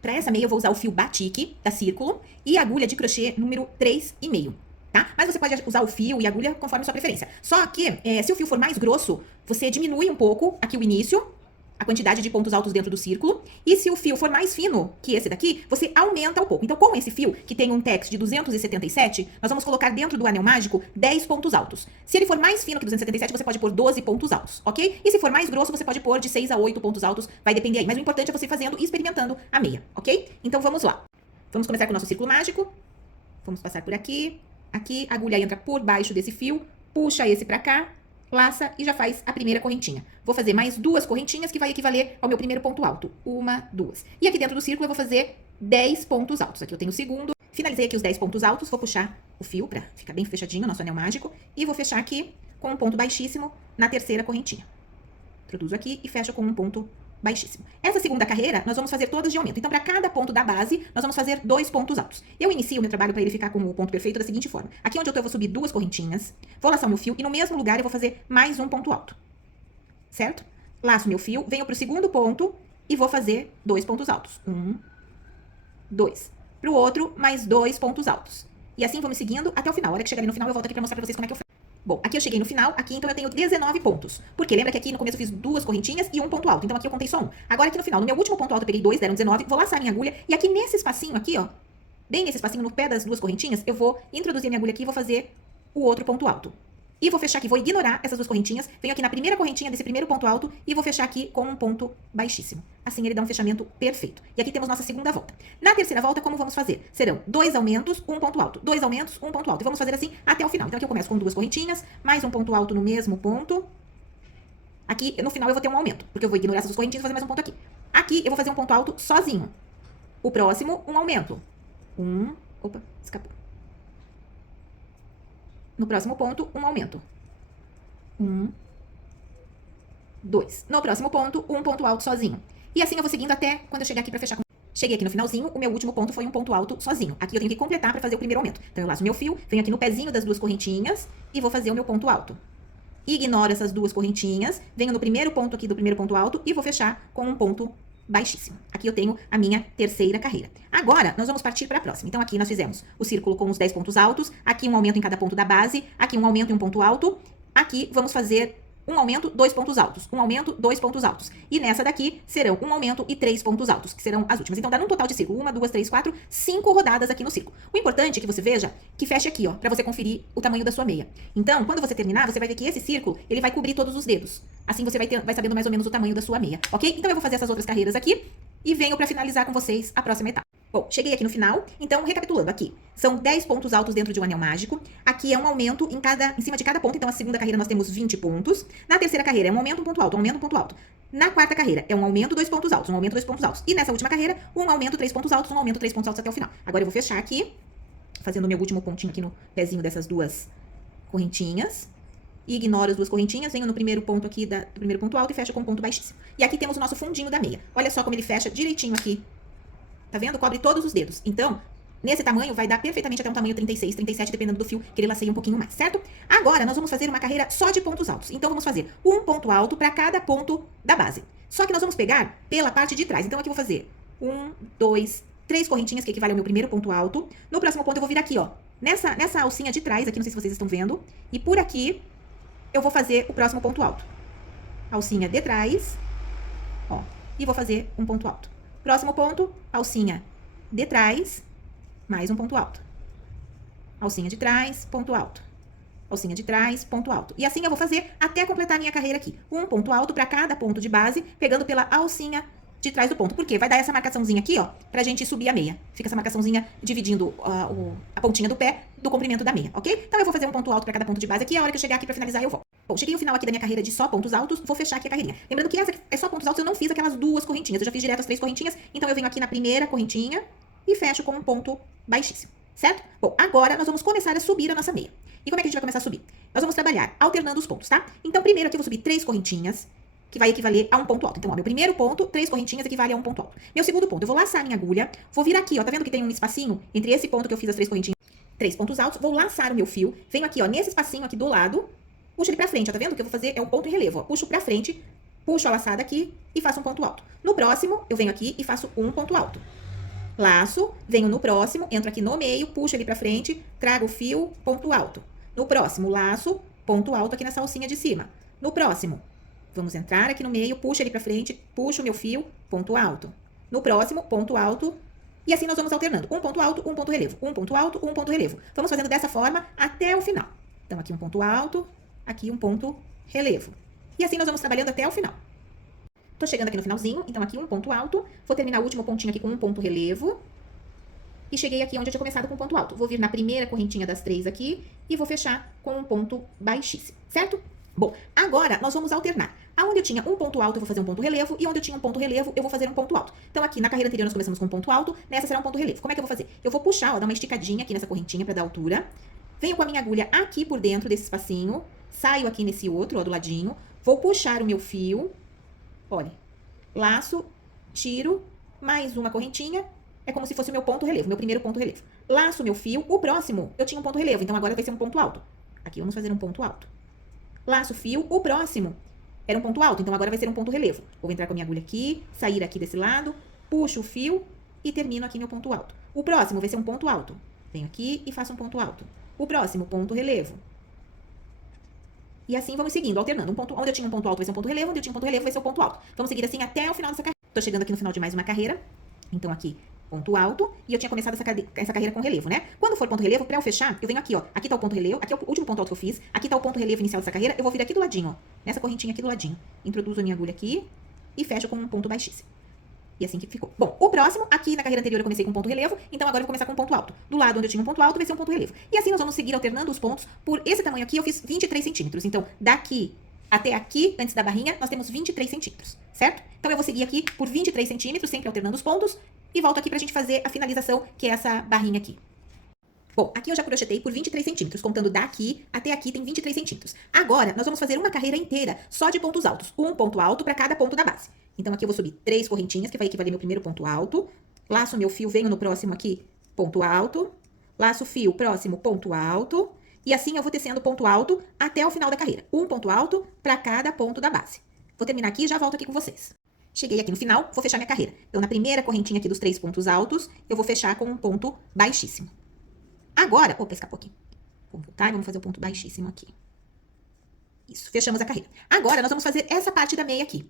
Para essa meia eu vou usar o fio batique da Círculo e a agulha de crochê número 3,5, tá? Mas você pode usar o fio e a agulha conforme a sua preferência. Só que, se o fio for mais grosso, você diminui um pouco aqui o início, a quantidade de pontos altos dentro do círculo. E se o fio for mais fino que esse daqui, você aumenta um pouco. Então, com esse fio, que tem um tex de 277, nós vamos colocar dentro do anel mágico 10 pontos altos. Se ele for mais fino que 277, você pode pôr 12 pontos altos, ok? E se for mais grosso, você pode pôr de 6 a 8 pontos altos, vai depender aí. Mas o importante é você ir fazendo e experimentando a meia, ok? Então, vamos lá. Vamos começar com o nosso círculo mágico. Vamos passar por aqui. Aqui, a agulha entra por baixo desse fio, puxa esse pra cá, laça e já faz a primeira correntinha. Vou fazer mais 2 correntinhas que vai equivaler ao meu primeiro ponto alto. 1, 2. E aqui dentro do círculo eu vou fazer 10 pontos altos. Aqui eu tenho o segundo. Finalizei aqui os 10 pontos altos, vou puxar o fio pra ficar bem fechadinho o nosso anel mágico. E vou fechar aqui com um ponto baixíssimo na terceira correntinha. Introduzo aqui e fecho com um ponto baixíssimo. Essa segunda carreira, nós vamos fazer todas de aumento. Então, para cada ponto da base, nós vamos fazer 2 pontos altos. Eu inicio o meu trabalho para ele ficar com o ponto perfeito da seguinte forma. Aqui onde eu tô, eu vou subir 2 correntinhas, vou laçar o meu fio e no mesmo lugar eu vou fazer mais um ponto alto. Certo? Laço meu fio, venho pro segundo ponto e vou fazer 2 pontos altos. 1, 2. Pro outro, mais 2 pontos altos. E assim vamos seguindo até o final. A hora que chegar ali no final, eu volto aqui para mostrar para vocês como é que eu faço. Bom, aqui eu cheguei no final, aqui então eu tenho 19 pontos. Porque lembra que aqui no começo eu fiz 2 correntinhas e um ponto alto. Então aqui eu contei só um. Agora aqui no final, no meu último ponto alto eu peguei 2, deram 19. Vou laçar a minha agulha. E aqui nesse espacinho aqui, ó, bem nesse espacinho, no pé das 2 correntinhas, eu vou introduzir a minha agulha aqui e vou fazer o outro ponto alto. E vou fechar aqui, vou ignorar essas 2 correntinhas. Venho aqui na primeira correntinha desse primeiro ponto alto e vou fechar aqui com um ponto baixíssimo. Assim ele dá um fechamento perfeito. E aqui temos nossa segunda volta. Na terceira volta, como vamos fazer? Serão 2 aumentos, um ponto alto. 2 aumentos, um ponto alto. E vamos fazer assim até o final. Então aqui eu começo com 2 correntinhas, mais um ponto alto no mesmo ponto. Aqui, no final, eu vou ter um aumento, porque eu vou ignorar essas 2 correntinhas e fazer mais um ponto aqui. Aqui, eu vou fazer um ponto alto sozinho. O próximo, um aumento. Opa, escapou. No próximo ponto, um aumento. 1, 2. No próximo ponto, um ponto alto sozinho. E assim eu vou seguindo até quando eu chegar aqui pra fechar com... Cheguei aqui no finalzinho, o meu último ponto foi um ponto alto sozinho. Aqui eu tenho que completar pra fazer o primeiro aumento. Então eu laço meu fio, venho aqui no pezinho das 2 correntinhas e vou fazer o meu ponto alto. Ignoro essas 2 correntinhas, venho no primeiro ponto aqui do primeiro ponto alto e vou fechar com um ponto baixíssimo. Aqui eu tenho a minha terceira carreira. Agora, nós vamos partir para a próxima. Então, aqui nós fizemos o círculo com os 10 pontos altos, aqui um aumento em cada ponto da base, aqui um aumento e um ponto alto, aqui vamos fazer um aumento, 2 pontos altos, um aumento, 2 pontos altos. E nessa daqui serão um aumento e 3 pontos altos, que serão as últimas. Então, dá num total de círculo 1, 2, 3, 4, 5 rodadas aqui no círculo. O importante é que você veja que feche aqui, ó, para você conferir o tamanho da sua meia. Então, quando você terminar, você vai ver que esse círculo, ele vai cobrir todos os dedos. Assim você vai sabendo mais ou menos o tamanho da sua meia, ok? Então, eu vou fazer essas outras carreiras aqui e venho para finalizar com vocês a próxima etapa. Bom, cheguei aqui no final, então recapitulando aqui, são 10 pontos altos dentro de um anel mágico, aqui é um aumento em cima de cada ponto, então a segunda carreira nós temos 20 pontos, na terceira carreira é um aumento, um ponto alto, um aumento, um ponto alto, na quarta carreira é um aumento, 2 pontos altos, um aumento, 2 pontos altos, e nessa última carreira, um aumento, 3 pontos altos, um aumento, 3 pontos altos até o final. Agora eu vou fechar aqui, fazendo o meu último pontinho aqui no pezinho dessas 2 correntinhas, e ignoro as 2 correntinhas, venho no primeiro ponto aqui do primeiro ponto alto e fecho com um ponto baixíssimo. E aqui temos o nosso fundinho da meia, olha só como ele fecha direitinho aqui. Tá vendo? Cobre todos os dedos. Então, nesse tamanho, vai dar perfeitamente até um tamanho 36, 37, dependendo do fio, que ele laceia um pouquinho mais, certo? Agora, nós vamos fazer uma carreira só de pontos altos. Então, vamos fazer um ponto alto para cada ponto da base. Só que nós vamos pegar pela parte de trás. Então, aqui eu vou fazer 1, 2, 3 correntinhas, que equivale ao meu primeiro ponto alto. No próximo ponto, eu vou vir aqui, ó, nessa alcinha de trás, aqui, não sei se vocês estão vendo. E por aqui, eu vou fazer o próximo ponto alto. Alcinha de trás, ó, e vou fazer um ponto alto. Próximo ponto, alcinha de trás, mais um ponto alto. Alcinha de trás, ponto alto. Alcinha de trás, ponto alto. E assim eu vou fazer até completar a minha carreira aqui. Um ponto alto para cada ponto de base, pegando pela alcinha de trás do ponto. Por quê? Vai dar essa marcaçãozinha aqui, ó, pra gente subir a meia. Fica essa marcaçãozinha dividindo a pontinha do pé do comprimento da meia, ok? Então eu vou fazer um ponto alto para cada ponto de base aqui, a hora que eu chegar aqui pra finalizar eu volto. Bom, cheguei ao final aqui da minha carreira de só pontos altos, vou fechar aqui a carreirinha. Lembrando que essa é só pontos altos, eu não fiz aquelas 2 correntinhas, eu já fiz direto as 3 correntinhas, então eu venho aqui na primeira correntinha e fecho com um ponto baixíssimo, certo? Bom, agora nós vamos começar a subir a nossa meia. E como é que a gente vai começar a subir? Nós vamos trabalhar alternando os pontos, tá? Então, primeiro aqui eu vou subir 3 correntinhas, que vai equivaler a um ponto alto. Então, ó, meu primeiro ponto, 3 correntinhas equivale a um ponto alto. Meu segundo ponto, eu vou laçar a minha agulha, vou vir aqui, ó, tá vendo que tem um espacinho entre esse ponto que eu fiz as 3 correntinhas, 3 pontos altos, vou laçar o meu fio, venho aqui, ó, nesse espacinho aqui do lado, puxo ele pra frente, ó, tá vendo? O que eu vou fazer é um ponto em relevo, ó, puxo pra frente, puxo a laçada aqui e faço um ponto alto. No próximo, eu venho aqui e faço um ponto alto. laço, venho no próximo, entro aqui no meio, puxo ele pra frente, trago o fio, ponto alto. No próximo, laço, ponto alto aqui nessa alcinha de cima. No próximo, vamos entrar aqui no meio, puxo ele pra frente, puxo o meu fio, ponto alto. No próximo, ponto alto. E assim nós vamos alternando. Um ponto alto, um ponto relevo. Um ponto alto, um ponto relevo. Vamos fazendo dessa forma até o final. Então, aqui um ponto alto, aqui um ponto relevo. E assim nós vamos trabalhando até o final. Tô chegando aqui no finalzinho, então aqui um ponto alto. Vou terminar o último pontinho aqui com um ponto relevo. E cheguei aqui onde eu tinha começado com um ponto alto. Vou vir na primeira correntinha das 3 aqui e vou fechar com um ponto baixíssimo, certo? Bom, agora nós vamos alternar. Aonde eu tinha um ponto alto, eu vou fazer um ponto relevo, e onde eu tinha um ponto relevo, eu vou fazer um ponto alto. Então, aqui na carreira anterior nós começamos com um ponto alto, nessa será um ponto relevo. Como é que eu vou fazer? Eu vou puxar, ó, dar uma esticadinha aqui nessa correntinha para dar altura. Venho com a minha agulha aqui por dentro desse espacinho, saio aqui nesse outro, ó, do ladinho, vou puxar o meu fio, olha, laço, tiro, mais uma correntinha, é como se fosse o meu ponto relevo, meu primeiro ponto relevo. Laço meu fio, o próximo eu tinha um ponto relevo, então agora vai ser um ponto alto. Aqui vamos fazer um ponto alto. Laço fio, o próximo era um ponto alto, então agora vai ser um ponto relevo. Vou entrar com a minha agulha aqui, sair aqui desse lado, puxo o fio e termino aqui meu ponto alto. O próximo vai ser um ponto alto. Venho aqui e faço um ponto alto. O próximo, ponto relevo. E assim vamos seguindo, alternando. Onde eu tinha um ponto alto vai ser um ponto relevo, onde eu tinha um ponto relevo vai ser um ponto alto. Vamos seguir assim até o final dessa carreira. Tô chegando aqui no final de mais uma carreira. Então aqui, ponto alto, e eu tinha começado essa carreira com relevo, né? Quando for ponto relevo, pra eu fechar, eu venho aqui, ó. Aqui tá o ponto relevo, aqui é o último ponto alto que eu fiz. Aqui tá o ponto relevo inicial dessa carreira. Eu vou vir aqui do ladinho, ó. Nessa correntinha aqui do ladinho. Introduzo a minha agulha aqui e fecho com um ponto baixíssimo. E assim que ficou. Bom, o próximo, aqui na carreira anterior eu comecei com um ponto relevo, então agora eu vou começar com um ponto alto. Do lado onde eu tinha um ponto alto vai ser um ponto relevo. E assim nós vamos seguir alternando os pontos. Por esse tamanho aqui eu fiz 23 centímetros. Então, daqui até aqui, antes da barrinha, nós temos 23 centímetros, certo? Então eu vou seguir aqui por 23 centímetros, sempre alternando os pontos. E volto aqui pra gente fazer a finalização, que é essa barrinha aqui. Bom, aqui eu já crochetei por 23 centímetros, contando daqui até aqui tem 23 centímetros. Agora, nós vamos fazer uma carreira inteira só de pontos altos. Um ponto alto para cada ponto da base. Então, aqui eu vou subir 3 correntinhas, que vai equivaler meu primeiro ponto alto. Laço meu fio, venho no próximo aqui, ponto alto. Laço fio, próximo, ponto alto. E assim eu vou tecendo ponto alto até o final da carreira. Um ponto alto para cada ponto da base. Vou terminar aqui e já volto aqui com vocês. Cheguei aqui no final, vou fechar minha carreira. Então, na primeira correntinha aqui dos 3 pontos altos, eu vou fechar com um ponto baixíssimo. Agora, opa, escapou aqui. Vamos voltar e vamos fazer o ponto baixíssimo aqui. Isso, fechamos a carreira. Agora, nós vamos fazer essa parte da meia aqui,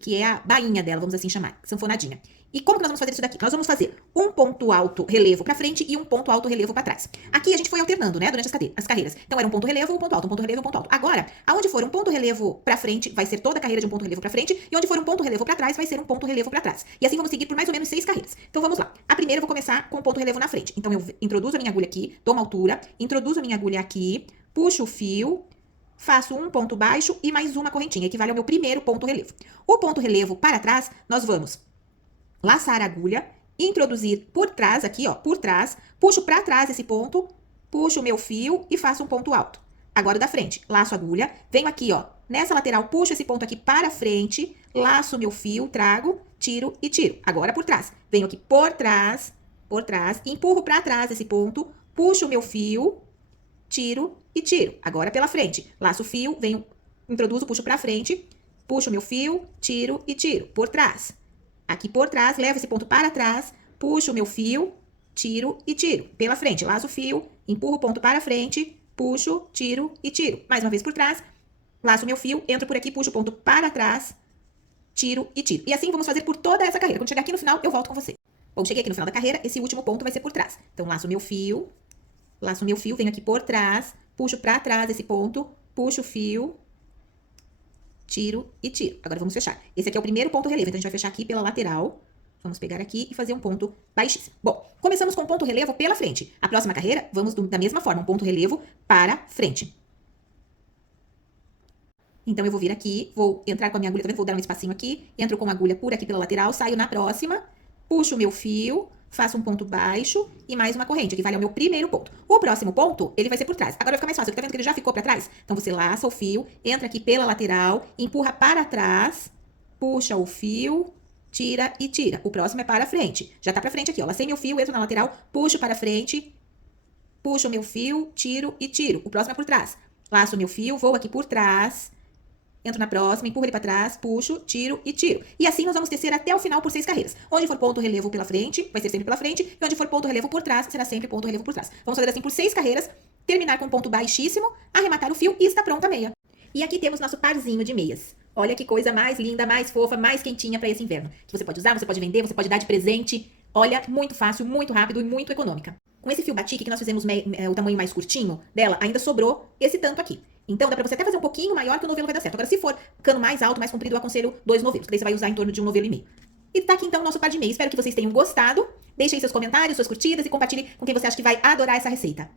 que é a bainha dela, vamos assim chamar, sanfonadinha. E como que nós vamos fazer isso daqui? Nós vamos fazer um ponto alto relevo pra frente e um ponto alto relevo pra trás. Aqui a gente foi alternando, né, durante as carreiras. Então, era um ponto relevo, um ponto alto, um ponto relevo, um ponto alto. Agora, aonde for um ponto relevo pra frente, vai ser toda a carreira de um ponto relevo pra frente, e onde for um ponto relevo pra trás, vai ser um ponto relevo pra trás. E assim vamos seguir por mais ou menos 6 carreiras. Então, vamos lá. A primeira eu vou começar com o ponto relevo na frente. Então, eu introduzo a minha agulha aqui, dou uma altura, introduzo a minha agulha aqui, puxo o fio, faço um ponto baixo e mais uma correntinha, equivale ao meu primeiro ponto relevo. O ponto relevo para trás, nós vamos laçar a agulha, introduzir por trás aqui, ó, por trás, puxo para trás esse ponto, puxo o meu fio e faço um ponto alto. Agora o da frente, laço a agulha, venho aqui, ó, nessa lateral, puxo esse ponto aqui para frente, laço o meu fio, trago, tiro e tiro. Agora por trás, venho aqui por trás, empurro para trás esse ponto, puxo o meu fio, tiro e tiro. Agora pela frente, laço o fio, venho, introduzo, puxo para frente, puxo o meu fio, tiro e tiro. Por trás. Aqui por trás, levo esse ponto para trás, puxo o meu fio, tiro e tiro. Pela frente, laço o fio, empurro o ponto para frente, puxo, tiro e tiro. Mais uma vez por trás, laço o meu fio, entro por aqui, puxo o ponto para trás, tiro e tiro. E assim vamos fazer por toda essa carreira. Quando chegar aqui no final, eu volto com você. Bom, cheguei aqui no final da carreira, esse último ponto vai ser por trás. Então, laço o meu fio, venho aqui por trás, puxo para trás esse ponto, puxo o fio, tiro e tiro. Agora vamos fechar. Esse aqui é o primeiro ponto relevo, então a gente vai fechar aqui pela lateral. Vamos pegar aqui e fazer um ponto baixíssimo. Bom, começamos com um ponto relevo pela frente. A próxima carreira, vamos da mesma forma, um ponto relevo para frente. Então, eu vou vir aqui, vou entrar com a minha agulha, tá vendo? Vou dar um espacinho aqui, entro com a agulha por aqui pela lateral, saio na próxima, puxo o meu fio, faço um ponto baixo e mais uma corrente, que vale ao meu primeiro ponto. O próximo ponto, ele vai ser por trás. Agora vai ficar mais fácil, tá vendo que ele já ficou pra trás? Então, você laça o fio, entra aqui pela lateral, empurra para trás, puxa o fio, tira e tira. O próximo é para frente. Já tá pra frente aqui, ó. Lacei meu fio, entro na lateral, puxo para frente, puxo o meu fio, tiro e tiro. O próximo é por trás. Laço o meu fio, vou aqui por trás, entro na próxima, empurro ele pra trás, puxo, tiro e tiro. E assim nós vamos tecer até o final por 6 carreiras. Onde for ponto relevo pela frente, vai ser sempre pela frente, e onde for ponto relevo por trás, será sempre ponto relevo por trás. Vamos fazer assim por 6 carreiras, terminar com um ponto baixíssimo, arrematar o fio e está pronta a meia. E aqui temos nosso parzinho de meias. Olha que coisa mais linda, mais fofa, mais quentinha para esse inverno. Que você pode usar, você pode vender, você pode dar de presente. Olha, muito fácil, muito rápido e muito econômica. Com esse fio batik que nós fizemos o tamanho mais curtinho dela, ainda sobrou esse tanto aqui. Então dá pra você até fazer um pouquinho maior que o novelo vai dar certo. Agora se for cano mais alto, mais comprido, eu aconselho 2 novelos, que daí você vai usar em torno de 1 novelo e meio. E tá aqui então o nosso par de meia. Espero que vocês tenham gostado. Deixem seus comentários, suas curtidas e compartilhe com quem você acha que vai adorar essa receita.